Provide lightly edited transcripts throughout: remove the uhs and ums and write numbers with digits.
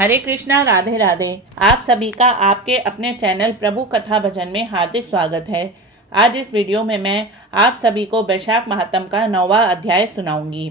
हरे कृष्णा, राधे राधे। आप सभी का आपके अपने चैनल प्रभु कथा भजन में हार्दिक स्वागत है। आज इस वीडियो में मैं आप सभी को वैशाख महात्म का 9वां अध्याय सुनाऊंगी।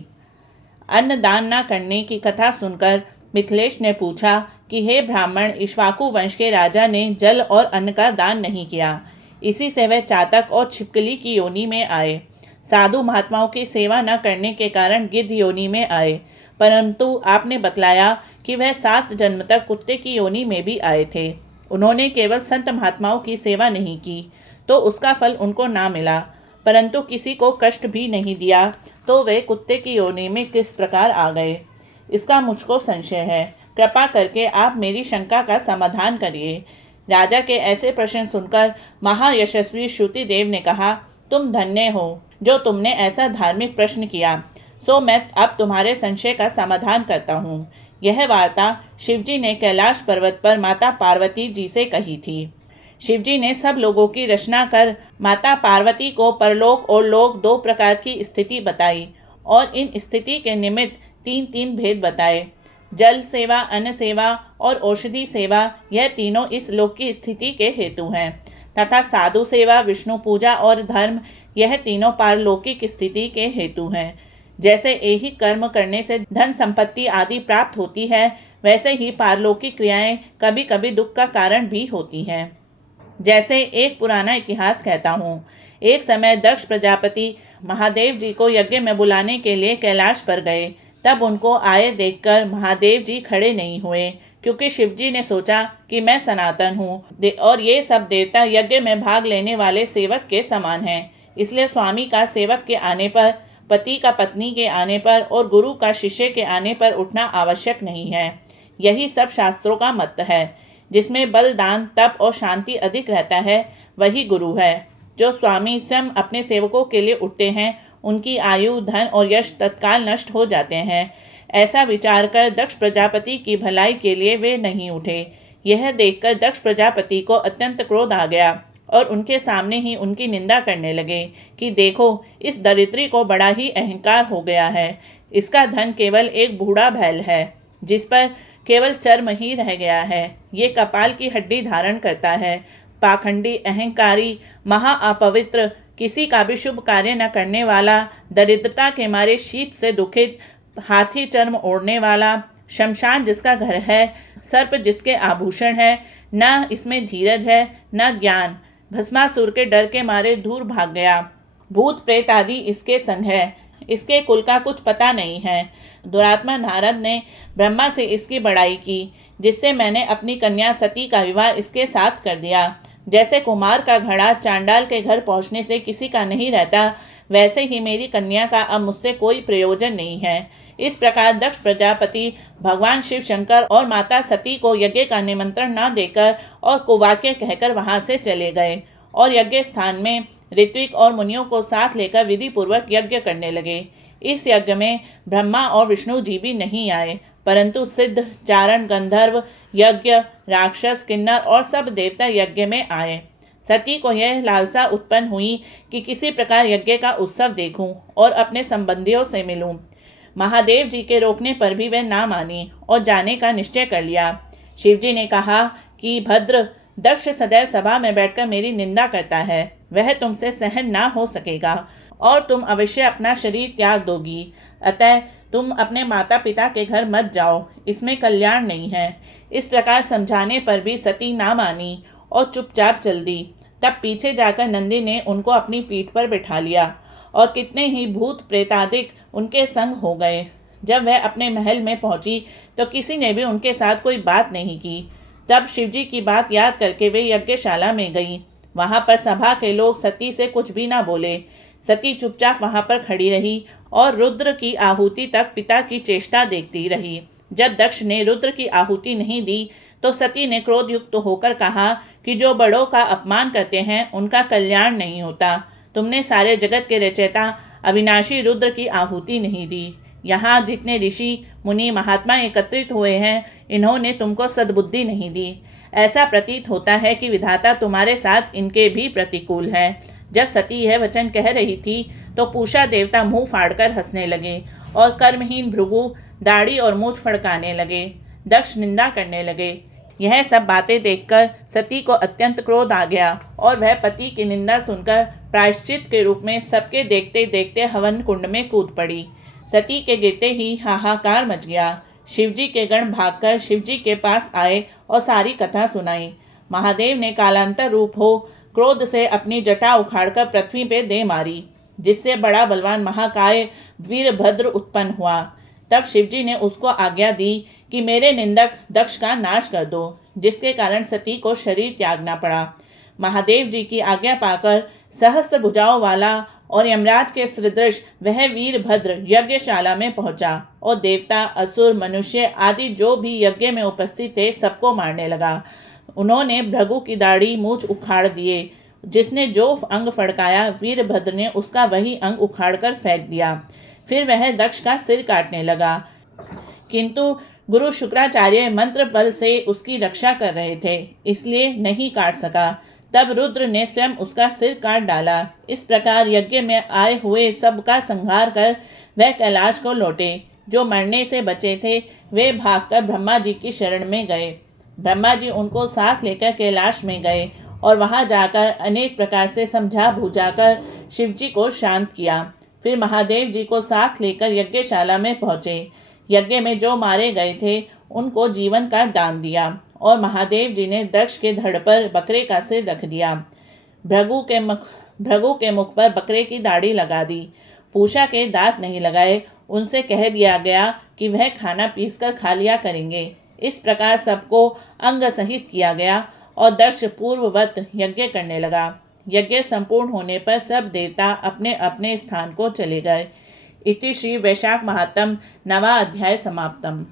अन्न दान न करने की कथा सुनकर मिथिलेश ने पूछा कि हे ब्राह्मण, इक्ष्वाकु वंश के राजा ने जल और अन्न का दान नहीं किया, इसी से वह चातक और छिपकली की योनि में आए। साधु महात्माओं की सेवा न करने के कारण गिद्ध योनि में आए, परंतु आपने बतलाया कि वह 7 जन्म तक कुत्ते की योनि में भी आए थे। उन्होंने केवल संत महात्माओं की सेवा नहीं की तो उसका फल उनको ना मिला, परंतु किसी को कष्ट भी नहीं दिया तो वे कुत्ते की योनि में किस प्रकार आ गए, इसका मुझको संशय है। कृपा करके आप मेरी शंका का समाधान करिए। राजा के ऐसे प्रश्न सुनकर महायशस्वी श्रुतिदेव ने कहा, तुम धन्य हो जो तुमने ऐसा धार्मिक प्रश्न किया। सो मैं अब तुम्हारे संशय का समाधान करता हूँ। यह वार्ता शिवजी ने कैलाश पर्वत पर माता पार्वती जी से कही थी। शिवजी ने सब लोगों की रचना कर माता पार्वती को परलोक और लोक 2 प्रकार की स्थिति बताई और इन स्थिति के निमित्त 3 भेद बताए। जल सेवा, अन्न सेवा और औषधि सेवा, यह तीनों इस लोक की स्थिति के हेतु हैं, तथा साधु सेवा, विष्णु पूजा और धर्म, यह तीनों पारलौकिक स्थिति के हेतु हैं। जैसे एक कर्म करने से धन संपत्ति आदि प्राप्त होती है, वैसे ही पारलौकिक क्रियाएं कभी कभी दुख का कारण भी होती हैं। जैसे एक पुराना इतिहास कहता हूँ। एक समय दक्ष प्रजापति महादेव जी को यज्ञ में बुलाने के लिए कैलाश पर गए। तब उनको आए देखकर महादेव जी खड़े नहीं हुए, क्योंकि शिवजी ने सोचा कि मैं सनातन हूँ और ये सब देवता यज्ञ में भाग लेने वाले सेवक के समान हैं। इसलिए स्वामी का सेवक के आने पर, पति का पत्नी के आने पर और गुरु का शिष्य के आने पर उठना आवश्यक नहीं है। यही सब शास्त्रों का मत है। जिसमें बल, दान, तप और शांति अधिक रहता है, वही गुरु है। जो स्वामी स्वयं अपने सेवकों के लिए उठते हैं, उनकी आयु, धन और यश तत्काल नष्ट हो जाते हैं। ऐसा विचार कर दक्ष प्रजापति की भलाई के लिए वे नहीं उठे। यह देखकर दक्ष प्रजापति को अत्यंत क्रोध आ गया और उनके सामने ही उनकी निंदा करने लगे कि देखो, इस दरिद्री को बड़ा ही अहंकार हो गया है। इसका धन केवल एक बूढ़ा बैल है, जिस पर केवल चर्म ही रह गया है। ये कपाल की हड्डी धारण करता है। पाखंडी, अहंकारी, महा अपवित्र, किसी का भी शुभ कार्य न करने वाला, दरिद्रता के मारे शीत से दुखित, हाथी चर्म ओढ़ने वाला, शमशान जिसका घर है, सर्प जिसके आभूषण है, न इसमें धीरज है न ज्ञान, भस्मासुर के डर के मारे दूर भाग गया। भूत प्रेत आदि इसके संग है, इसके कुल का कुछ पता नहीं है। दुरात्मा नारद ने ब्रह्मा से इसकी बड़ाई की, जिससे मैंने अपनी कन्या सती का विवाह इसके साथ कर दिया। जैसे कुमार का घड़ा चांडाल के घर पहुंचने से किसी का नहीं रहता, वैसे ही मेरी कन्या का अब मुझसे कोई प्रयोजन नहीं है। इस प्रकार दक्ष प्रजापति भगवान शिव शंकर और माता सती को यज्ञ का निमंत्रण न देकर और कुवाक्य कहकर वहां से चले गए और यज्ञ स्थान में ऋत्विक और मुनियों को साथ लेकर विधि पूर्वक यज्ञ करने लगे। इस यज्ञ में ब्रह्मा और विष्णु जी भी नहीं आए, परंतु सिद्ध, चारण, गंधर्व, यज्ञ, राक्षस, किन्नर और सब देवता यज्ञ में आए। सती को यह लालसा उत्पन्न हुई कि किसी प्रकार यज्ञ का उत्सव देखूं और अपने संबंधियों से मिलूं। महादेव जी के रोकने पर भी वह ना मानी और जाने का निश्चय कर लिया। शिवजी ने कहा कि भद्र, दक्ष सदैव सभा में बैठकर मेरी निंदा करता है, वह तुमसे सहन ना हो सकेगा और तुम अवश्य अपना शरीर त्याग दोगी। अतः तुम अपने माता पिता के घर मत जाओ, इसमें कल्याण नहीं है। इस प्रकार समझाने पर भी सती ना मानी और चुपचाप चल दी। तब पीछे जाकर नंदी ने उनको अपनी पीठ पर बिठा लिया और कितने ही भूत प्रेतादिक उनके संग हो गए। जब वह अपने महल में पहुंची तो किसी ने भी उनके साथ कोई बात नहीं की। तब शिवजी की बात याद करके वे यज्ञशाला में गई। वहां पर सभा के लोग सती से कुछ भी ना बोले। सती चुपचाप वहां पर खड़ी रही और रुद्र की आहुति तक पिता की चेष्टा देखती रही। जब दक्ष ने रुद्र की आहुति नहीं दी तो सती ने क्रोधयुक्त होकर कहा कि जो बड़ों का अपमान करते हैं उनका कल्याण नहीं होता। तुमने सारे जगत के रचयिता अविनाशी रुद्र की आहुति नहीं दी। यहाँ जितने ऋषि, मुनि, महात्मा एकत्रित हुए हैं, इन्होंने तुमको सद्बुद्धि नहीं दी। ऐसा प्रतीत होता है कि विधाता तुम्हारे साथ इनके भी प्रतिकूल है। जब सती यह वचन कह रही थी तो पूषा देवता मुंह फाड़कर हंसने लगे और कर्महीन भृगु दाढ़ी और मूछ फड़काने लगे। दक्ष निंदा करने लगे। यह सब बातें देखकर सती को अत्यंत क्रोध आ गया और वह पति की निंदा सुनकर प्रायश्चित के रूप में सबके देखते देखते हवन कुंड में कूद पड़ी। सती के गिरते ही हाहाकार मच गया। शिवजी के गण भागकर शिवजी के पास आए और सारी कथा सुनाई। महादेव ने कालांतर रूप हो क्रोध से अपनी जटा उखाड़कर पृथ्वी पे दे मारी, जिससे बड़ा बलवान महाकाय वीरभद्र उत्पन्न हुआ। तब शिवजी ने उसको आज्ञा दी कि मेरे निंदक दक्ष का नाश कर दो, जिसके कारण सती को शरीर त्यागना पड़ा। महादेव जी की आज्ञा पाकर सहस्त्र भुजाओं वाला और यमराज के सदृश वह वीरभद्र यज्ञशाला में पहुंचा और देवता, असुर, मनुष्य आदि जो भी यज्ञ में उपस्थित थे सबको मारने लगा। उन्होंने भृगु की दाढ़ी मूछ उखाड़ दिए। जिसने जो अंग फड़काया वीरभद्र ने उसका वही अंग उखाड़कर फेंक दिया। फिर वह दक्ष का सिर काटने लगा, किंतु गुरु शुक्राचार्य मंत्र बल से उसकी रक्षा कर रहे थे, इसलिए नहीं काट सका। तब रुद्र ने स्वयं उसका सिर काट डाला। इस प्रकार यज्ञ में आए हुए सबका संहार कर वह कैलाश को लौटे। जो मरने से बचे थे वे भागकर ब्रह्मा जी की शरण में गए। ब्रह्मा जी उनको साथ लेकर कैलाश में गए और वहां जाकर अनेक प्रकार से समझा बुझाकर शिवजी को शांत किया। फिर महादेव जी को साथ लेकर यज्ञशाला में पहुँचे। यज्ञ में जो मारे गए थे उनको जीवन का दान दिया और महादेव जी ने दक्ष के धड़ पर बकरे का सिर रख दिया। भृगु के मुख पर बकरे की दाढ़ी लगा दी। पूषा के दांत नहीं लगाए। उनसे कह दिया गया कि वह खाना पीसकर खा लिया करेंगे। इस प्रकार सबको अंग सहित किया गया और दक्ष पूर्ववत यज्ञ करने लगा। यज्ञ संपूर्ण होने पर सब देवता अपने अपने स्थान को चले गए। इति श्री वैशाख महात्म नवा अध्याय समाप्तम।